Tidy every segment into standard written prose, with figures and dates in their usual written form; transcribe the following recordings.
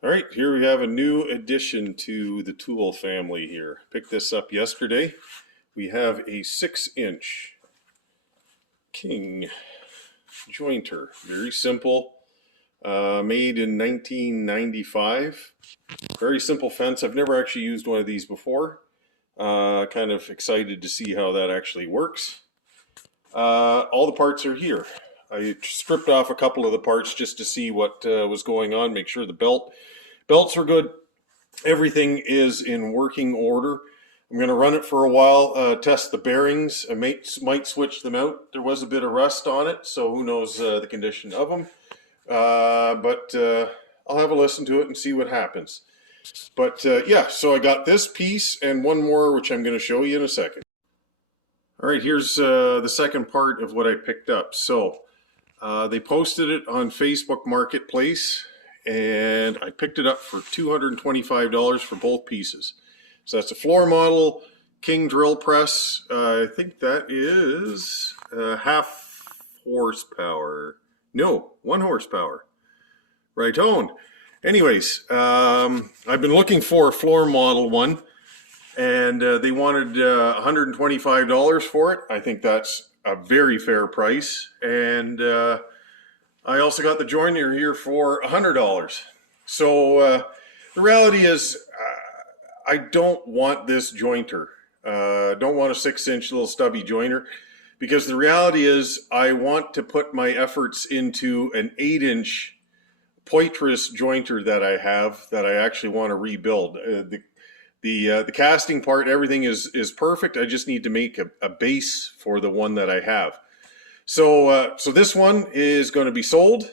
All right, here we have a new addition to the tool family here. Picked this up yesterday. We have a 6-inch King jointer. Very simple, made in 1995. Very simple fence. I've never actually used one of these before. Kind of excited to see how that actually works. All the parts are here. I stripped off a couple of the parts just to see what was going on, make sure the belts were good. Everything is in working order. I'm going to run it for a while, test the bearings. I might switch them out. There was a bit of rust on it, so who knows the condition of them. But I'll have a listen to it and see what happens. But yeah, so I got this piece and one more, which I'm going to show you in a second. All right, here's the second part of what I picked up. So they posted it on Facebook Marketplace, and I picked it up for $225 for both pieces. So that's a floor model King drill press. I think that is half horsepower. No, 1 horsepower. Right on. Anyways, I've been looking for a floor model one, and they wanted $125 for it. I think that's a very fair price. And I also got the joiner here for $100. So the reality is I don't want this jointer. Don't want a 6-inch little stubby joiner, because the reality is I want to put my efforts into an 8-inch Poitras jointer that I have that I actually want to rebuild. The casting part, everything is perfect. I just need to make a base for the one that I have. So this one is going to be sold,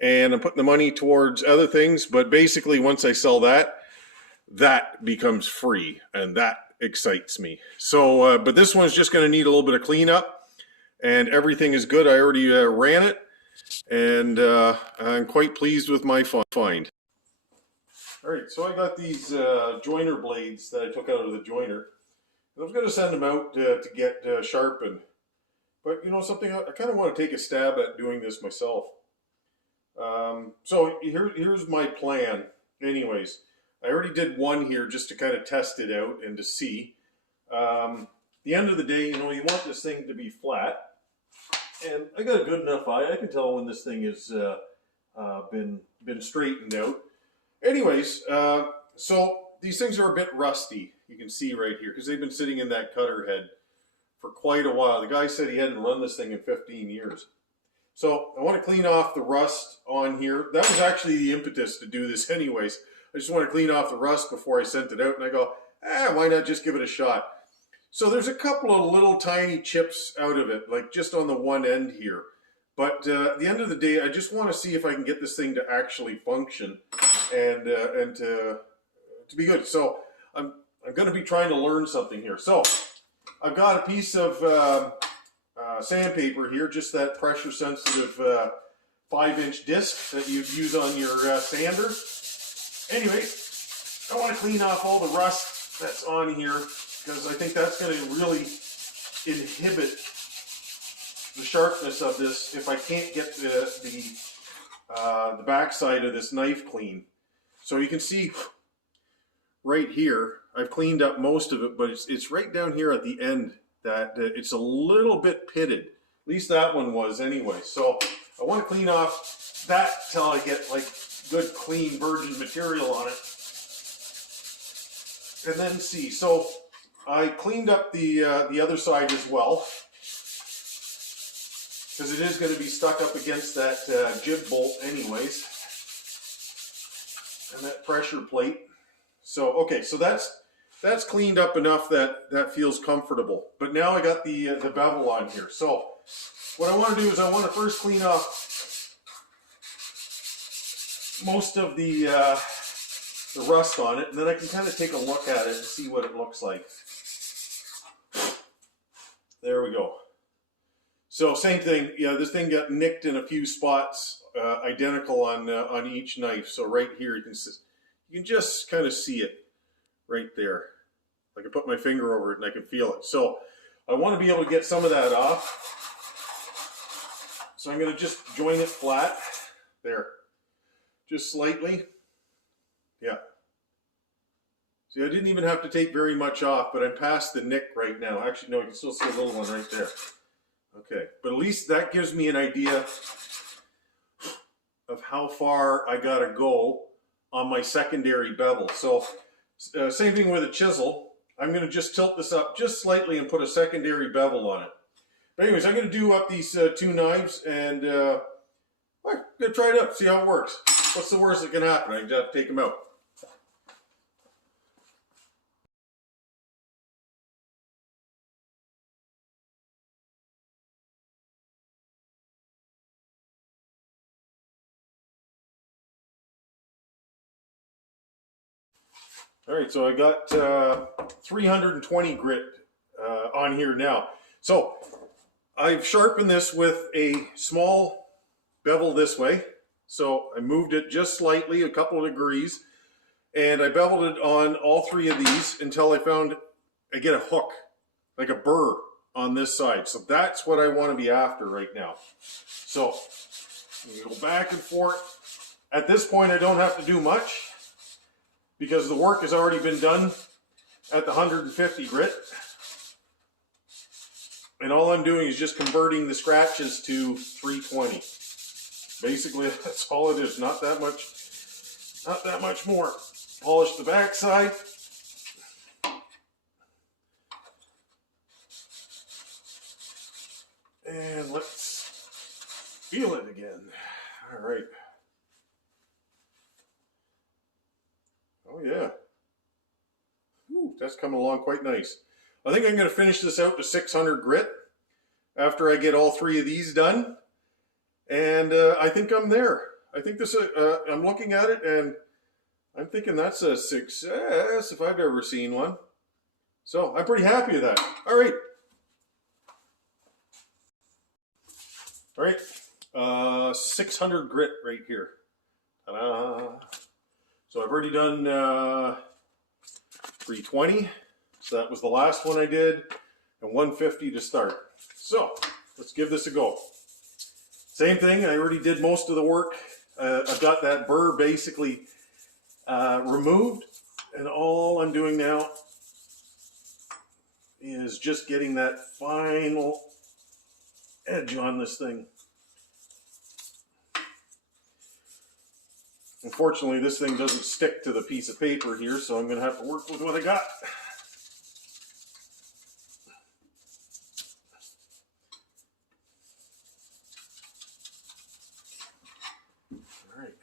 and I'm putting the money towards other things. But basically, once I sell that, that becomes free, and that excites me. So, but this one's just going to need a little bit of cleanup, and everything is good. I already ran it, and I'm quite pleased with my find. All right, so I got these joiner blades that I took out of the joiner. I was going to send them out to get sharpened, but you know something, I kind of want to take a stab at doing this myself. So here's my plan. Anyways, I already did one here just to kind of test it out and to see. The end of the day, you know, you want this thing to be flat, and I got a good enough eye. I can tell when this thing has been straightened out. Anyways, so these things are a bit rusty. You can see right here because they've been sitting in that cutter head for quite a while. The guy said he hadn't run this thing in 15 years. So I want to clean off the rust on here. That was actually the impetus to do this anyways. I just want to clean off the rust before I sent it out, and I go, why not just give it a shot? So there's a couple of little tiny chips out of it, like just on the one end here. But at the end of the day, I just want to see if I can get this thing to actually function and to be good. So I'm going to be trying to learn something here. So I've got a piece of sandpaper here, just that pressure sensitive 5-inch disc that you'd use on your sander. Anyway, I want to clean off all the rust that's on here, because I think that's going to really inhibit the sharpness of this if I can't get the backside of this knife clean. So you can see right here, I've cleaned up most of it, but it's right down here at the end that it's a little bit pitted. At least that one was anyway. So I want to clean off that till I get like good clean virgin material on it. And then see, so I cleaned up the other side as well, because it is going to be stuck up against that jib bolt anyways, and that pressure plate. So okay, so that's cleaned up enough that feels comfortable. But now I got the bevel on here. So what I want to do is I want to first clean off most of the rust on it, and then I can kind of take a look at it and see what it looks like. There we go. So same thing, yeah, this thing got nicked in a few spots, identical on each knife. So right here you can just kind of see it right there. I can put my finger over it and I can feel it. So I want to be able to get some of that off. So I'm going to just join it flat there, just slightly. Yeah. See, I didn't even have to take very much off, but I'm past the nick right now. Actually, no, you can still see a little one right there. Okay, but at least that gives me an idea of how far I gotta go on my secondary bevel. So same thing with a chisel. I'm gonna just tilt this up just slightly and put a secondary bevel on it. But anyways, I'm gonna do up these two knives and I'm gonna try it out, see how it works. What's the worst that can happen? I just have to take them out. All right, so I got 320 grit on here now. So I've sharpened this with a small bevel this way. So I moved it just slightly, a couple of degrees, and I beveled it on all three of these until I found I get a hook, like a burr on this side. So that's what I want to be after right now. So you go back and forth. At this point, I don't have to do much, because the work has already been done at the 150 grit. And all I'm doing is just converting the scratches to 320. Basically, that's all it is, not that much more. Polish the backside. And let's feel it again. All right. Oh yeah. Ooh, that's coming along quite nice. I think I'm going to finish this out to 600 grit after I get all three of these done. And I think I'm there. I think this, I'm looking at it and I'm thinking that's a success if I've ever seen one. So I'm pretty happy with that. All right. All right. 600 grit right here. Ta-da. So I've already done 320. So that was the last one I did, and 150 to start. So let's give this a go. Same thing, I already did most of the work. I've got that burr basically removed, and all I'm doing now is just getting that final edge on this thing. Unfortunately, this thing doesn't stick to the piece of paper here, so I'm going to have to work with what I got. All right.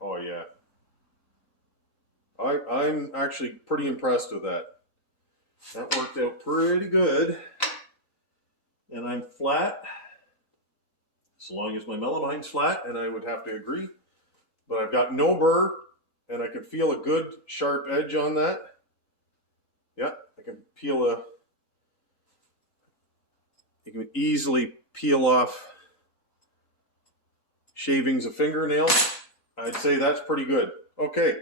Oh, yeah. I'm actually pretty impressed with that. That worked out pretty good. And I'm flat. As long as my melamine's flat, and I would have to agree. But I've got no burr, and I can feel a good sharp edge on that. Yeah, I can peel you can easily peel off shavings of fingernails. I'd say that's pretty good. Okay,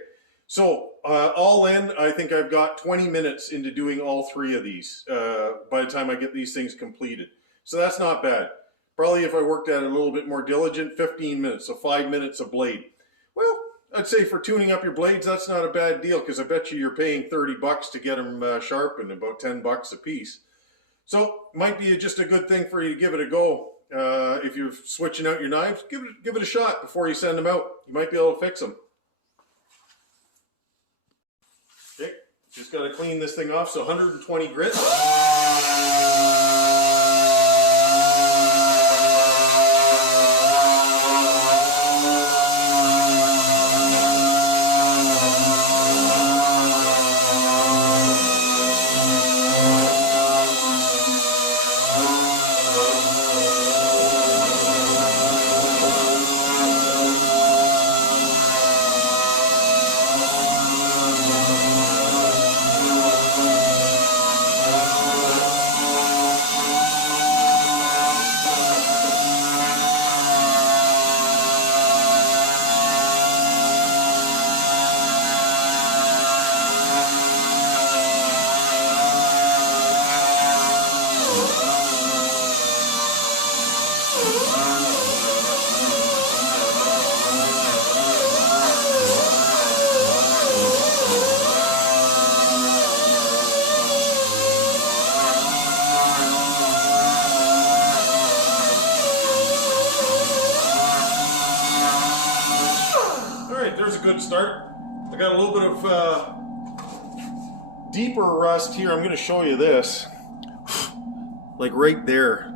so all in, I think I've got 20 minutes into doing all three of these by the time I get these things completed. So that's not bad. Probably if I worked at it a little bit more diligent, 15 minutes, so 5 minutes a blade. Well, I'd say for tuning up your blades, that's not a bad deal, because I bet you're paying 30 bucks to get them sharpened, about 10 bucks a piece. So might be just a good thing for you to give it a go. If you're switching out your knives, give it a shot before you send them out. You might be able to fix them. Okay, just got to clean this thing off. So 120 grit. good start. I got a little bit of deeper rust here. I'm going to show you this. Like right there.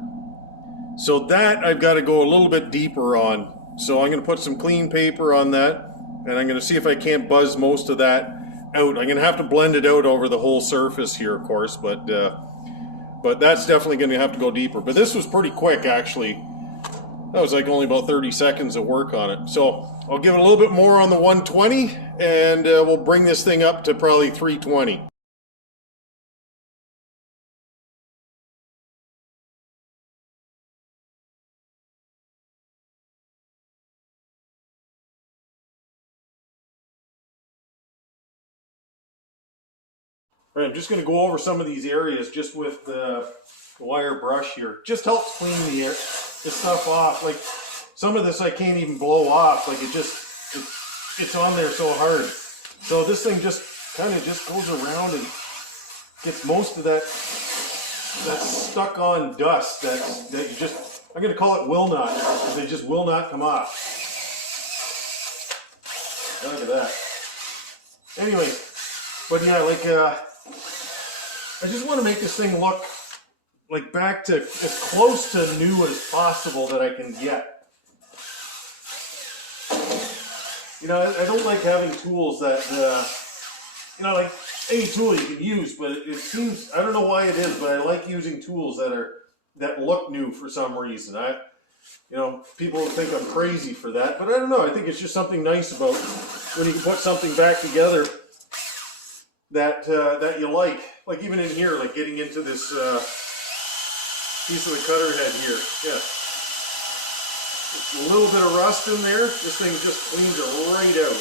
So that I've got to go a little bit deeper on. So I'm going to put some clean paper on that, and I'm going to see if I can't buzz most of that out. I'm going to have to blend it out over the whole surface here, of course, but that's definitely going to have to go deeper. But this was pretty quick, actually. That was like only about 30 seconds of work on it. So I'll give it a little bit more on the 120, and we'll bring this thing up to probably 320. All right, I'm just going to go over some of these areas just with the wire brush here. Just helps clean this stuff off. Like some of this I can't even blow off. Like it's on there so hard. So this thing just kind of just goes around and gets most of that stuck on dust that you just, I'm going to call it will not, because they just will not come off. Look at that. Anyway, but yeah, like I just want to make this thing look like back to as close to new as possible that I can get. You know, I don't like having tools that, you know, like any tool you can use, but it seems, I don't know why it is, but I like using tools that look new for some reason. You know, people will think I'm crazy for that, but I don't know. I think it's just something nice about when you can put something back together that you like even in here, like getting into this piece of the cutter head here. Yeah, a little bit of rust in there. This thing just cleans it right out.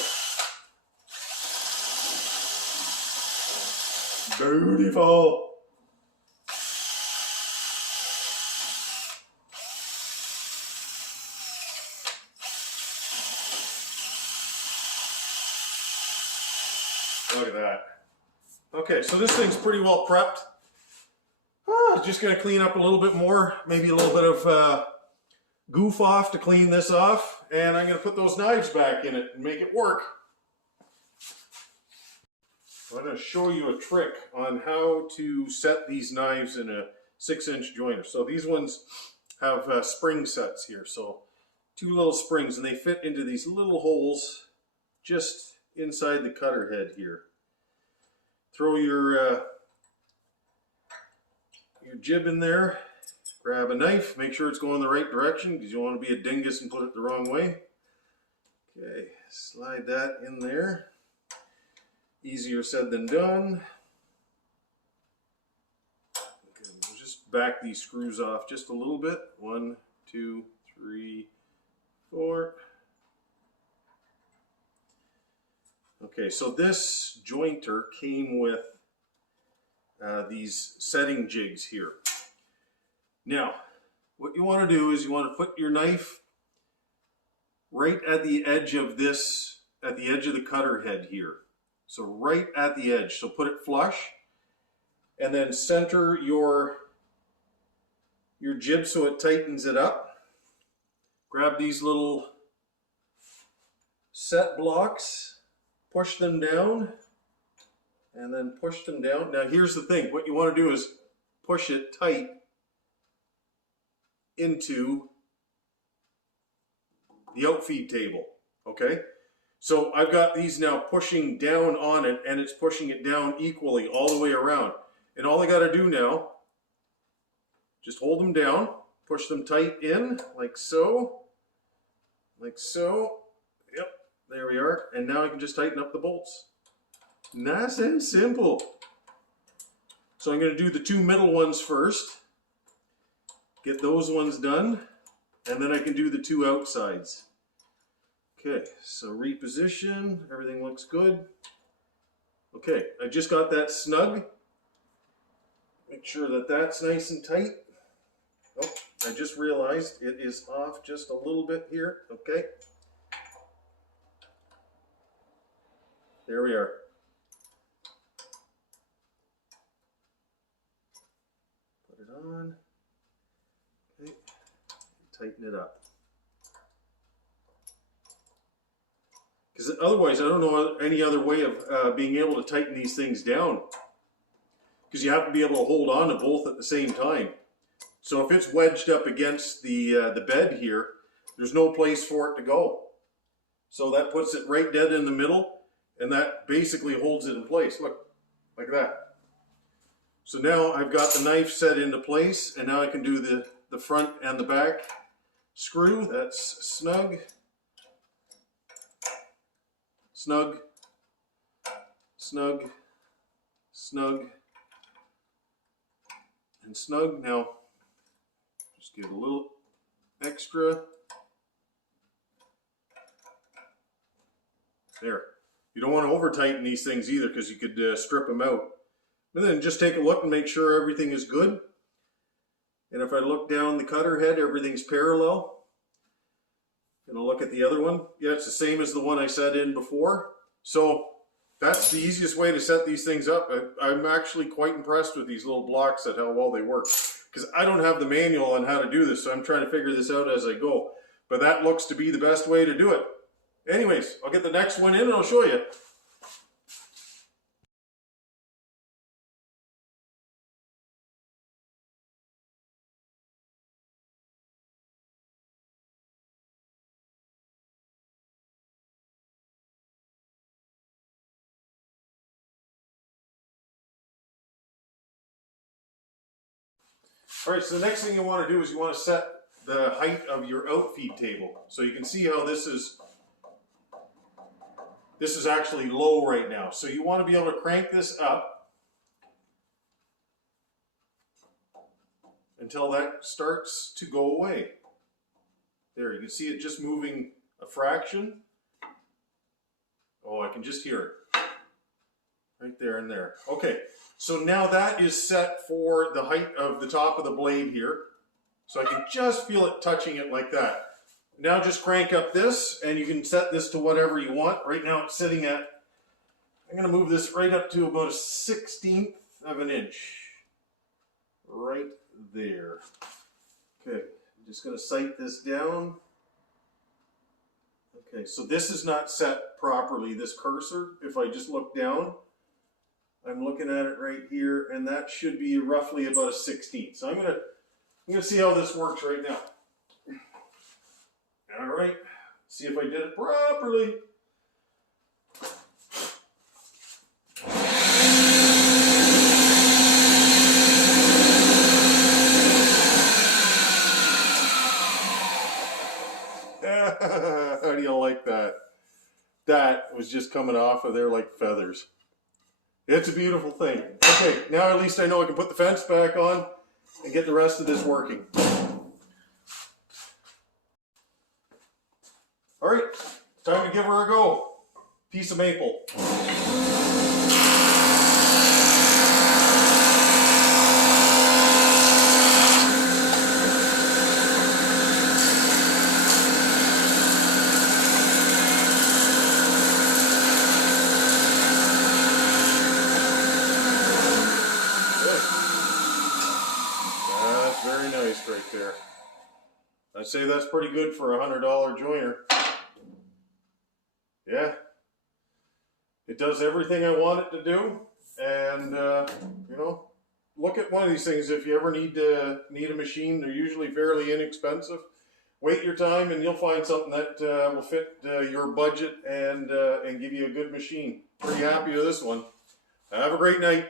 Beautiful. Look at that. Okay, so this thing's pretty well prepped. Just going to clean up a little bit more, maybe a little bit of goof off to clean this off, and I'm going to put those knives back in it and make it work. I'm going to show you a trick on how to set these knives in a 6-inch joiner. So these ones have spring sets here, so 2 little springs, and they fit into these little holes just inside the cutter head here. Throw your jib in there, grab a knife, make sure it's going the right direction because you don't want to be a dingus and put it the wrong way. Okay, slide that in there. Easier said than done. Okay, we'll just back these screws off just a little bit. 1, 2, 3, 4. Okay, so this jointer came with these setting jigs here. Now, what you want to do is you want to put your knife right at the edge of this, at the edge of the cutter head here. So right at the edge. So put it flush, and then center your jib so it tightens it up. Grab these little set blocks, push them down, and then push them down. Now here's the thing, what you want to do is push it tight into the outfeed table, okay? So I've got these now pushing down on it, and it's pushing it down equally all the way around. And all I got to do now, just hold them down, push them tight in, like so, like so. Yep, there we are. And now I can just tighten up the bolts. Nice and simple. So I'm going to do the 2 middle ones first. Get those ones done. And then I can do the 2 outsides. Okay, so reposition. Everything looks good. Okay, I just got that snug. Make sure that that's nice and tight. Oh, I just realized it is off just a little bit here. Okay. There we are. Put it on. Okay. Tighten it up. Because otherwise, I don't know any other way of being able to tighten these things down. Because you have to be able to hold on to both at the same time. So if it's wedged up against the bed here, there's no place for it to go. So that puts it right dead in the middle, and that basically holds it in place. Look, like that. So now I've got the knife set into place, and now I can do the front and the back screw. That's snug, snug, snug, snug, and snug. Now, just give it a little extra. There. You don't want to over tighten these things either, because you could strip them out. And then just take a look and make sure everything is good. And if I look down the cutter head, everything's parallel. And I'll look at the other one. Yeah, it's the same as the one I set in before. So that's the easiest way to set these things up. I'm actually quite impressed with these little blocks at how well they work. Because I don't have the manual on how to do this, so I'm trying to figure this out as I go. But that looks to be the best way to do it. Anyways, I'll get the next one in and I'll show you. All right, so the next thing you want to do is you want to set the height of your outfeed table. So you can see how this is actually low right now. So you want to be able to crank this up until that starts to go away. There, you can see it just moving a fraction. Oh, I can just hear it. Right there and there. Okay, so now that is set for the height of the top of the blade here. So I can just feel it touching it like that. Now just crank up this, and you can set this to whatever you want. Right now it's sitting at, I'm going to move this right up to about a 1/16 of an inch. Right there. Okay, I'm just going to sight this down. Okay, so this is not set properly, this cursor. If I just look down, I'm looking at it right here, and that should be roughly about a 1/16. So I'm gonna see how this works right now. All right, see if I did it properly. How do you like that? That was just coming off of there like feathers. It's a beautiful thing. Okay, now at least I know I can put the fence back on and get the rest of this working. All right, time to give her a go. Piece of maple. Very nice right there. I'd say that's pretty good for a $100 joiner. Yeah. It does everything I want it to do. And, you know, look at one of these things. If you ever need a machine, they're usually fairly inexpensive. Wait your time and you'll find something that will fit your budget and give you a good machine. Pretty happy with this one. Have a great night.